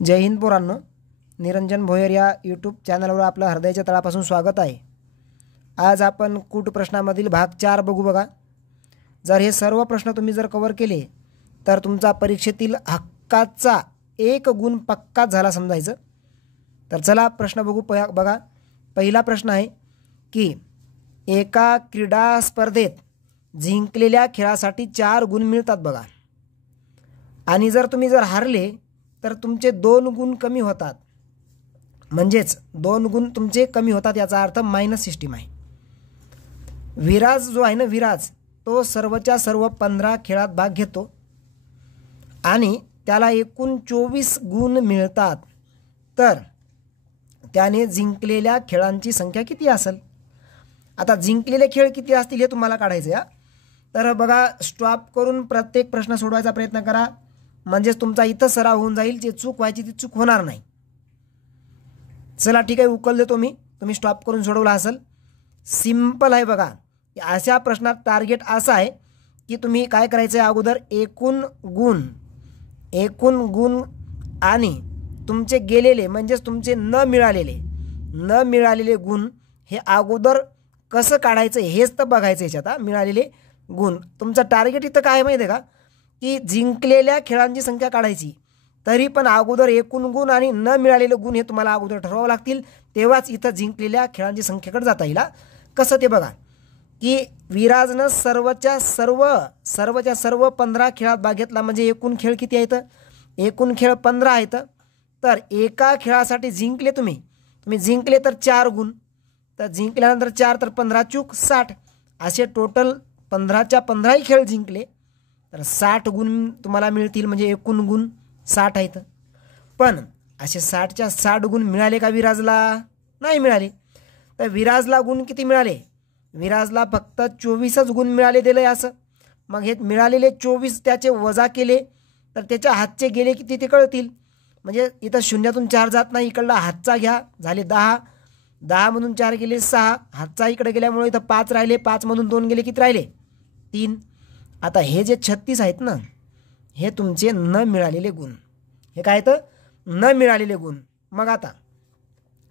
जय हिंद पोरांनो, निरंजन भोयर या यूट्यूब चॅनलवर आपलं हृदयाच्या तळापासून स्वागत आहे। आज आपण कूट प्रश्नामधील भाग 4 बघू बघा। जर हे सर्व प्रश्न तुम्ही जर कव्हर केले तर तुमचा परीक्षेतील हक्काचा 1 गुण पक्का झाला समजायचं। तर चला प्रश्न बघू बघा। पहिला प्रश्न आहे की एका क्रीडा स्पर्धेत जिंकलेल्या खेळासाठी 4 गुण मिळतात बघा, आणि जर तुम्ही हारले तर तुमचे 2 गुण कमी होतात, म्हणजेच 2 गुण तुमचे कमी होतात, याचा अर्थ मायनस सिस्टीम आहे। विराज जो आहे ना, विराज तो सर्वच्या सर्व 15 खेळात भाग घेतो आणि त्याला एकूण 24 गुण मिळतात, तर त्याने जिंकलेल्या खेळांची संख्या किती असेल? आता जिंकलेले खेळ किती असतील हे तुम्हाला काढायचं आहे। तर बघा, स्टॉप करून प्रत्येक प्रश्न सोडवायचा प्रयत्न करा, म्हणजेच तुमचा इथं सराव होऊन जाईल। जे चूक व्हायची ती चूक होणार नाही। चला ठीक आहे, उकल देतो मी, तुम्ही स्टॉप करून सोडवला असेल। सिंपल आहे बघा। अशा प्रश्नात टार्गेट असा आहे की तुम्ही काय करायचं आहे, अगोदर एकूण गुण आणि तुमचे गेलेले म्हणजेच तुमचे न मिळालेले गुण हे अगोदर कसं काढायचं हेच तर बघायचं याच्यात। मिळालेले गुण तुमचा टार्गेट इथं काय माहिती आहे का, की जिंकलेल्या खेळांची संख्या काढायची, तरी पण अगोदर एकूण गुण आणि न मिळालेले गुण हे तुम्हाला अगोदर ठरवावं लागतील, तेव्हाच इथं जिंकलेल्या खेळांची संख्येकडे जाता येईल। कसं ते बघा की विराजनं सर्वच्या सर्व 15 खेळात भाग घेतला, म्हणजे एकूण खेळ किती आहेत? एकूण खेळ 15 आहेत। तर एका खेळासाठी जिंकले तुम्ही जिंकले तर 4 गुण, तर जिंकल्यानंतर 4 तर 15 चूक 60, असे टोटल 15च्या 15ही खेळ जिंकले तर 60 गुण तुम्हाला मिळतील, म्हणजे एकूण गुण 60 आहेत। पण असे 60च्या 60 गुण मिळाले का विराजला? नाही मिळाले। तर विराजला गुण किती मिळाले? विराजला फक्त 24च गुण मिळाले दिले असं। मग हे मिळालेले 24 त्याचे वजा केले तर त्याच्या हातचे गेले किती ते कळतील, म्हणजे इथं शून्यातून 4 जात नाही, इकडला हातचा घ्या, झाले 10, 10 मधून 4 गेले 6, हातचा इकडे गेल्यामुळे इथं 5 राहिले, 5 मधून 2 गेले, किती राहिले? 3। आता हे जे 36 आहेत ना, हे तुमचे न मिळालेले गुण, हे काय तर न मिळालेले गुण। मग आता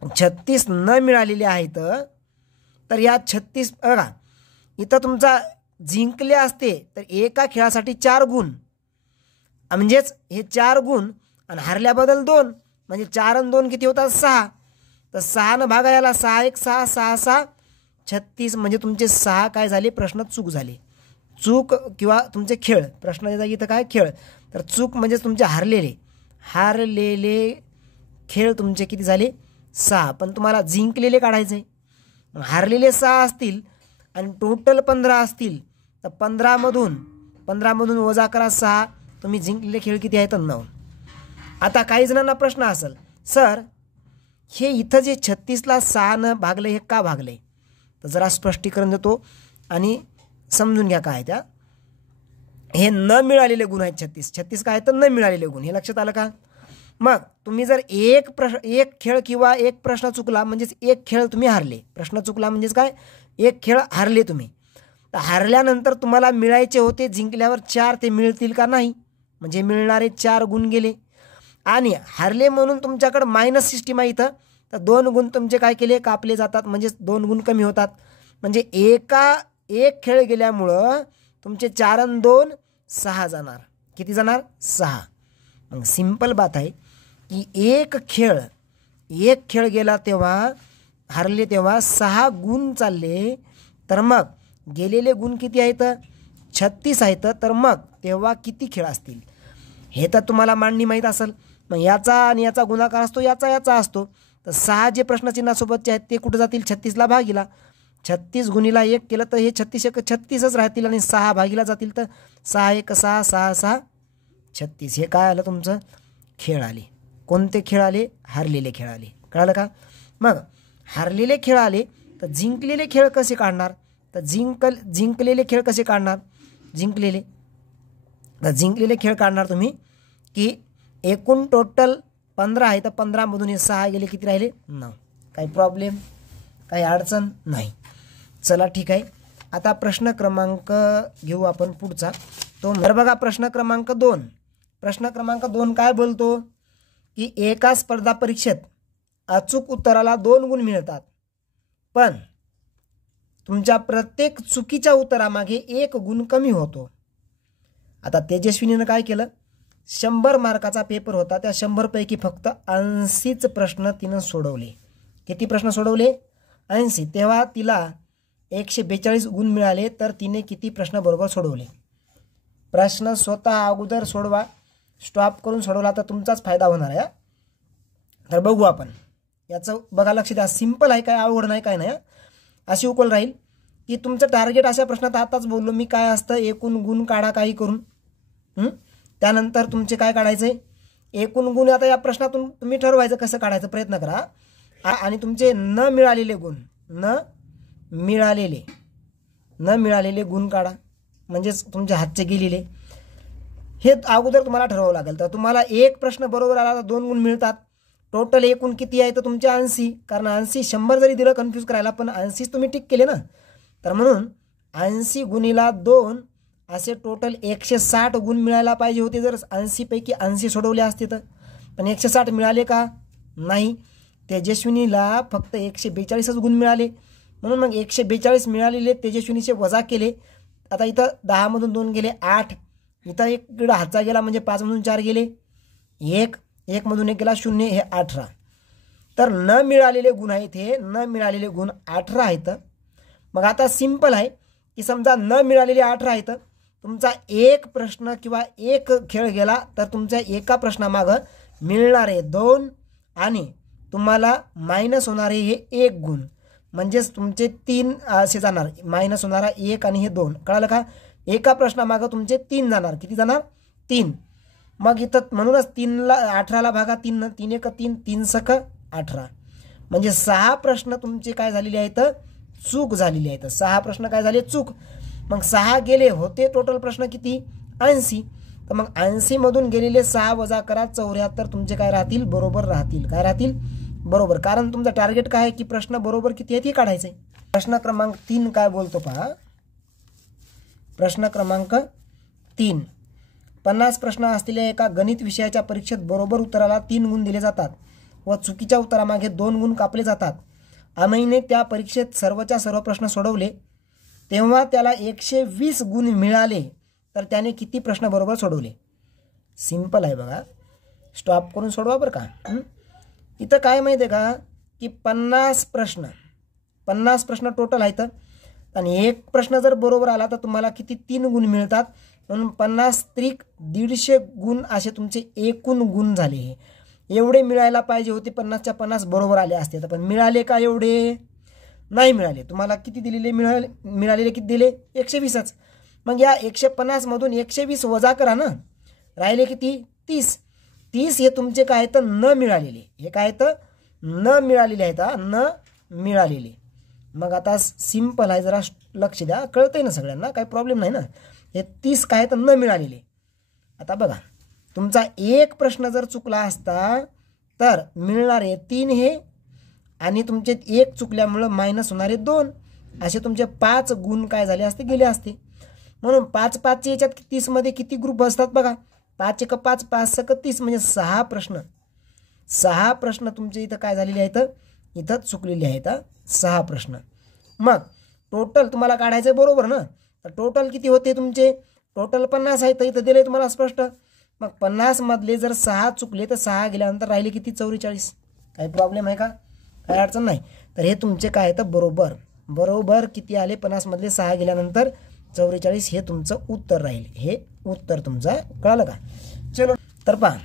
36 न मिळालेले आहेत, तर या 36 बघा, इथं तुमचा जिंकले असते तर एका खेळासाठी 4 गुण, म्हणजेच हे 4 गुण आणि हरल्याबद्दल 2, म्हणजे 4 आणि 2 किती होतात? 6। तर 6 न भागा याला, 6 1 6 6 6 36, म्हणजे तुमचे 6 काय झाले? प्रश्न चूक झाले। चूक किंवा तुमचे खेळ, प्रश्न इथं काय खेळ, तर चूक म्हणजे तुमचे हारलेले खेळ तुमचे किती झाले? 6। पण तुम्हाला जिंकलेले काढायचे, हारलेले 6 असतील आणि टोटल 15 असतील, तर 15 मधून वजा करा 6, तुम्ही जिंकलेले खेळ किती आहेत? 9। आता काही जणांना प्रश्न असेल, सर हे इथं जे 36ला 6 न भागले हे का भागले? तर जरा स्पष्टीकरण देतो आणि समजून घ्या काय त्या। हे न मिळालेले गुण आहेत 36 काय तर न मिळालेले गुण, हे लक्षात आलं का? मग तुम्ही जर एक खेळ किंवा एक प्रश्न चुकला, म्हणजेच एक खेळ तुम्ही हारले, प्रश्न चुकला म्हणजेच काय, एक खेळ हारले तुम्ही, तर हारल्यानंतर तुम्हाला मिळायचे होते जिंकल्यावर 4, ते मिळतील का नाही? म्हणजे मिळणारे 4 गुण गेले, आणि हारले म्हणून तुमच्याकडे मायनस सिस्टीम आहे इथं, तर 2 गुण तुमचे काय केले? कापले जातात, म्हणजेच 2 गुण कमी होतात, म्हणजे एक खेळ गेल्यामुळं तुमचे 4 आणि 2 6 जाणार। किती जाणार? 6। मग सिंपल बात आहे की एक खेळ गेला तेव्हा हारले तेव्हा 6 गुण चालले, तर मग गेलेले गुण किती आहेत? 36 आहेत। तर मग तेव्हा किती खेळ असतील हे तर तुम्हाला मांडणी माहीत असेल। मग याचा आणि याचा गुणाकार असतो, याचा असतो, तर 6 जे प्रश्नचिन्हासोबतचे आहेत ते कुठे जातील? 36ला भागीला। 36 गुणिला 1 केलं तर हे 36 1 36च राहतील, आणि 6 भागीला जातील, तर 6 1 6 6 6 36। हे काय आलं तुमचं? खेळ आले। कोणते खेळ आले? हारलेले खेळ आले। कळालं का? मग हारलेले खेळ आले तर जिंकलेले खेळ कसे काढणार? तर जिंकलेले खेळ कसे काढणार? जिंकलेले खेळ काढणार तुम्ही की एकूण टोटल 15 आहे, तर 15 मधून हे 6 गेले, किती राहिले? 9। काही प्रॉब्लेम, काही अडचण नाही। चला ठीक आहे, आता प्रश्न क्रमांक घेऊ आपण पुढचा, तो बघा प्रश्न क्रमांक 2 काय बोलतो की एका स्पर्धा परीक्षेत अचूक उत्तराला 2 गुण मिळतात, पण तुमच्या प्रत्येक चुकीच्या उत्तरामागे 1 गुण कमी होतो. आता तेजस्विनीनं काय केलं, 100 मार्काचा पेपर होता, त्या 100 पैकी फक्त 80च प्रश्न तिनं सोडवले. किती प्रश्न सोडवले? 80. तेव्हा तिला 142 गुण मिळाले. तर तिने किती प्रश्न बरोबर सोडवले? प्रश्न स्वतः अगोदर सोडवा, स्टॉप करून सोडवला तर तुमचाच फायदा होणार आहे. तर बघू आपण याचं, बघा लक्ष द्या. सिंपल आहे, काय अवघड नाही, काय नाही. अशी उकल राहील की तुमचं टार्गेट अशा प्रश्नात आताच बोललो मी काय असतं, एकूण गुण काढा काही करून. त्यानंतर तुमचे काय काढायचे? एकूण गुण. आता या प्रश्नातून तुम्ही ठरवायचं कसं काढायचं, प्रयत्न करा. आणि तुमचे न मिळालेले गुण, न मिळालेले गुण काढा, म्हणजेच तुमच्या हातचे गेलेले. हे अगोदर तुम्हाला ठरवावं लागेल. तर तुम्हाला एक प्रश्न बरोबर आला तर 2 गुण मिळतात. टोटल एकूण किती आहे तर तुमचे 80. कारण 80 100 जरी दिलं कन्फ्यूज करायला, पण 80 तुम्ही टिक केले ना. तर म्हणून 80 गुणिला 2 असे टोटल 160 गुण मिळायला पाहिजे होते जर 80 पैकी 80 सोडवले असते तर. पण 160 मिळाले का? नाही. तेजस्विनीला फक्त 142च गुण मिळाले. म्हणून मग 142 मिळालेले तेजस्विनीचे वजा केले. आता इथं 10 मधून 2 गेले 8. इथं 1 हातचा गेला म्हणजे 5 मधून 4 गेले 1. 1 मधून 1 गेला 0, हे 18. तर न मिळालेले गुण आहेत, हे न मिळालेले गुण 18 आहेत. मग आता सिंपल आहे की समजा न मिळालेले 18 आहेत, तुमचा एक प्रश्न किंवा एक खेळ गेला तर तुमच्या एका प्रश्नामागं मिळणारे 2 आणि तुम्हाला मायनस होणारे हे 1 गुण, म्हणजेच तुमचे 3 असे जाणार. मायनस होणारा 1 आणि हे 2, कळालं का? एका प्रश्नामागं तुमचे 3 जाणार. किती जाणार? 3. मग इथं म्हणूनच 3ला 18ला भागा 3, 3 1 3, 3 सक 18, म्हणजे 6 प्रश्न तुमचे काय झालेले आहेत? चूक झालेली आहेत. 6 प्रश्न काय झाले? चूक. मग 6 गेले होते. टोटल प्रश्न किती? 80. तर मग 80 मधून गेलेले 6 वजा करा 74, तुमचे काय राहतील? बरोबर राहतील. काय राहतील? बरोबर. कारण तुमचं टार्गेट काय आहे की प्रश्न बरोबर किती आहेत हे काढायचे. प्रश्न क्रमांक 3 काय बोलतो पहा. प्रश्न क्रमांक 3, 50 प्रश्न असलेल्या एका गणित विषयाच्या परीक्षेत बरोबर उत्तराला 3 गुण दिले जातात व चुकीच्या उत्तरामागे 2 गुण कापले जातात. अमेयने त्या परीक्षेत सर्वच्या सर्व प्रश्न सोडवले, तेव्हा त्याला 120 गुण मिळाले. तर त्याने किती प्रश्न बरोबर सोडवले? सिंपल आहे बघा, स्टॉप करून सोडवा बरं का. इथं काय माहिती आहे का की 50 प्रश्न टोटल आहेत आणि एक प्रश्न जर बरोबर आला तर तुम्हाला किती? 3 गुण मिळतात. म्हणून 50 त्रिक 150 गुण असे तुमचे एकूण गुण झाले. एवढे मिळायला पाहिजे होते. 50च्या 50 बरोबर आले असते तर, पण मिळाले का एवढे? नाही मिळाले. तुम्हाला किती दिलेले? मिळालेले किती दिले? 120च. मग या 150 मधून 120 वजा करा ना, राहिले किती? 30. 30 हे तुमचे काय तर न मिळालेले. हे काय तर न मिळालेले आहेत. न मिळालेले. मग आता सिंपल आहे, जरा लक्ष द्या, कळतंय ना सगळ्यांना, काही प्रॉब्लेम नाही ना. हे 30 काय तर न मिळालेले. आता बघा, तुमचा एक प्रश्न जर चुकला असता तर मिळणारे 3 हे आणि तुमचे 1 चुकल्यामुळं मायनस होणारे 2, असे तुमचे 5 गुण काय झाले असते? गेले असते. म्हणून 5 5च्या याच्यात 30 मध्ये किती ग्रुप असतात बघा. 5 1 5, 5 सक 30, म्हणजे 6 प्रश्न तुमचे इथं काय झालेले आहेत? इथं चुकलेले आहेत. 6 प्रश्न. मग टोटल तुम्हाला काढायचं बरोबर ना. तर टोटल किती होते तुमचे? टोटल 50 आहेत. इथं दिले तुम्हाला स्पष्ट. मग 50 मधले जर 6 चुकले तर 6 गेल्यानंतर राहिले किती? 44. काही प्रॉब्लेम आहे का? काही अडचण नाही. तर हे तुमचे काय आहे तर बरोबर किती आले? 50 मधले 6 गेल्यानंतर 44 हे तुमचं उत्तर राहील. हे उत्तर तुमचं, कळालं का? चलो, तर पहा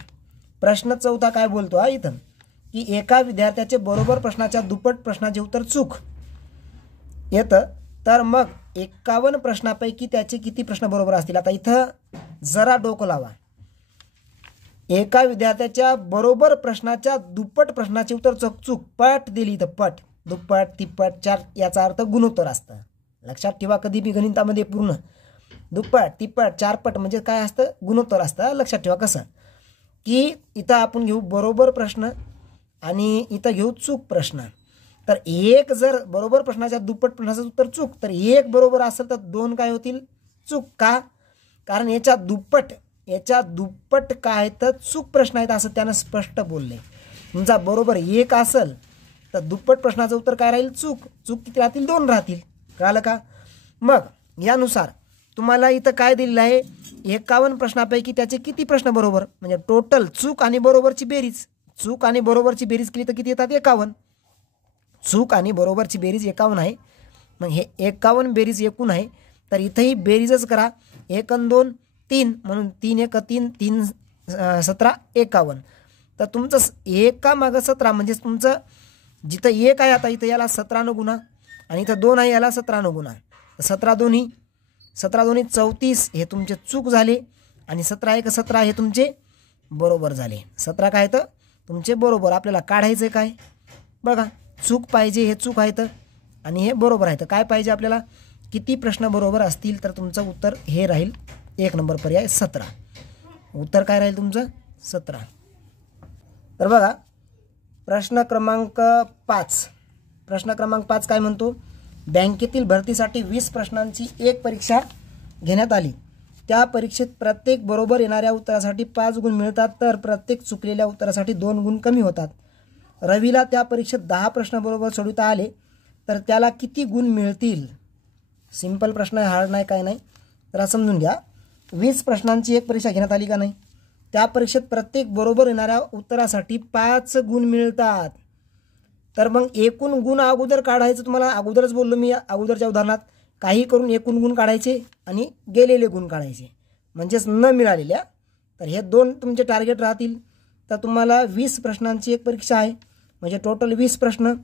प्रश्न 4 काय बोलतो हा इथं की एका विद्यार्थ्याचे बरोबर प्रश्नाच्या दुप्पट प्रश्नाचे उत्तर चूक येतं, तर मग 51 प्रश्नापैकी त्याचे किती प्रश्न बरोबर असतील? आता इथं जरा डोकं लावा. एका विद्यार्थ्याच्या बरोबर प्रश्नाच्या दुप्पट प्रश्नाचे उत्तर चूक पट दिली, तर पट, दुप्पट, तिप्पट, 4 याचा अर्थ गुणोत्तर असतं. लक्षात ठेवा, कधी बी गणितामध्ये पूर्ण दुप्पट तिप्पट 4 पट म्हणजे काय असतं? गुणोत्तर असतं. लक्षात ठेवा कसं की इथं आपण घेऊ बरोबर प्रश्न आणि इथं घेऊ चूक प्रश्न. तर एक जर बरोबर प्रश्नाच्या दुप्पट प्रश्नाचं उत्तर चूक, तर एक बरोबर असेल तर 2 काय होतील? चूक. का? कारण याच्या दुप्पट याच्या दुप्पट काय तर चूक प्रश्न आहेत असं त्यानं स्पष्ट बोलले. तुमचा बरोबर 1 असेल तर दुप्पट प्रश्नाचं उत्तर काय राहील? चूक. चूक किती राहतील? 2 राहतील. कळालं का? मग यानुसार तुम्हाला इथं काय दिलेलं आहे? 51 प्रश्नापैकी त्याचे किती प्रश्न बरोबर, म्हणजे टोटल चूक आणि बरोबरची बेरीज. चूक आणि बरोबरची बेरीज केली तर किती येतात? 51. चूक आणि बरोबरची बेरीज 51 आहे. मग हे 51 बेरीज एकूण आहे, तर इथंही बेरीजच करा. 1 आणि 2 3 म्हणून 3 1 3 3 17 51. तर तुमचं एका मागं 17 म्हणजेच तुमचं जिथं 1 आहे आता इथं याला 17 न गुणा आणि इथं 2 आहे याला 17 न गुणा. 17 दोन्ही 34 हे तुमचे चूक झाले आणि 17 1 17 हे तुमचे बरोबर झाले. 17 काय तर तुमचे बरोबर. आपल्याला काढायचं काय बघा, चूक पाहिजे, हे चूक आहे तर आणि हे बरोबर आहे. तर काय पाहिजे आपल्याला? किती प्रश्न बरोबर असतील तर तुमचं उत्तर हे राहील 1 नंबर पर्याय 17. उत्तर काय राहील तुमचं? 17. तर बघा प्रश्न क्रमांक 5. प्रश्न क्रमांक 5 काय म्हणतो? बँकेतील भरतीसाठी 20 प्रश्नांची एक परीक्षा घेण्यात आली. त्या परीक्षेत प्रत्येक बरोबर येणाऱ्या उत्तरासाठी 5 गुण मिळतात, तर प्रत्येक चुकलेल्या उत्तरासाठी 2 गुण कमी होतात. रवीला त्या परीक्षेत 10 प्रश्न बरोबर सोडवता आले तर त्याला किती गुण मिळतील? सिंपल प्रश्न आहे, हार्ड नाही, काय नाही. तर समजून घ्या. 20 प्रश्नांची एक परीक्षा घेण्यात आली का नाही? त्या परीक्षेत प्रत्येक बरोबर येणाऱ्या उत्तरासाठी 5 गुण मिळतात. तर मग एकूण गुण अगोदर काढायचं. तुम्हाला अगोदरच बोललो मी अगोदरच्या उदाहरणात, काही करून एकूण गुण काढायचे आणि गेलेले गुण काढायचे, म्हणजेच न मिळालेल्या. तर हे 2 तुमचे टार्गेट राहतील. तर तुम्हाला 20 प्रश्नांची एक परीक्षा आहे, म्हणजे टोटल 20 प्रश्न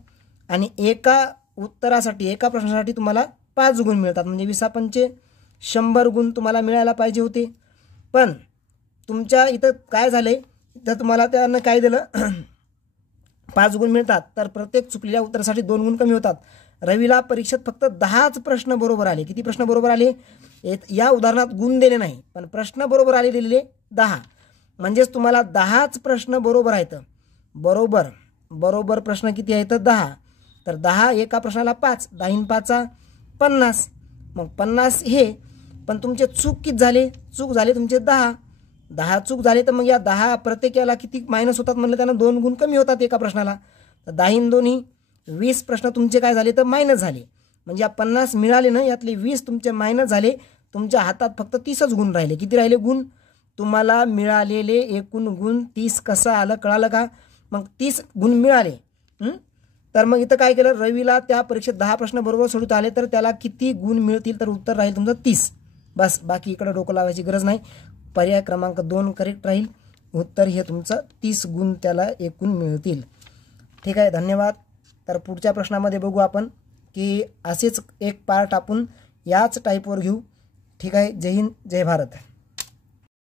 आणि एका प्रश्नासाठी तुम्हाला 5 गुण मिळतात, म्हणजे 20 पंचे 100 गुण तुम्हाला मिळायला पाहिजे होते. पण तुमच्या इथं काय झालं आहे? इथं तुम्हाला त्यानं काय दिलं? 5 गुण मिळतात, तर प्रत्येक चुकलेल्या उत्तरासाठी 2 गुण कमी होतात. रवीला परीक्षेत फक्त 10च प्रश्न बरोबर आले. किती प्रश्न बरोबर आले? या उदाहरणात गुण दिले नाही, पण प्रश्न बरोबर आले, दिलेले 10. म्हणजेच तुम्हाला 10च प्रश्न बरोबर आहेत. बरोबर प्रश्न किती आहेत? 10. तर 10 एका प्रश्नाला 5, 10 5 50. मग 50 हे, पण तुमचे चूक किती झाले? चूक झाले तुमचे 10 चूक झाले. तर मग या 10 प्रत्येकाला किती मायनस होतात म्हणलं? त्यांना 2 गुण कमी होतात एका प्रश्नाला. तर 10 दोन्ही 20 प्रश्न तुमचे काय झाले? तर मायनस झाले. म्हणजे या 50 मिळाले ना, यातले 20 तुमचे मायनस झाले. तुमच्या हातात फक्त 30च गुण राहिले. किती राहिले गुण? तुम्हाला मिळालेले एकूण गुण 30. कसं आलं? कळालं का? मग 30 गुण मिळाले. तर मग इथं काय केलं? रवीला त्या परीक्षेत 10 प्रश्न बरोबर सोडवता आले तर त्याला किती गुण मिळतील? तर उत्तर राहील तुमचं 30. बस, बाकी इकडं डोकं लावायची गरज नाही. पर्याय क्रमांक 2 करेक्ट राहील. उत्तर हे तुमचं 30 गुण त्याला एकूण मिळतील. ठीक आहे, धन्यवाद. तर पुढच्या प्रश्नामध्ये बघू आपण की असेच एक पार्ट आपण याच टाईपवर घेऊ. ठीक आहे, जय हिंद, जय भारत.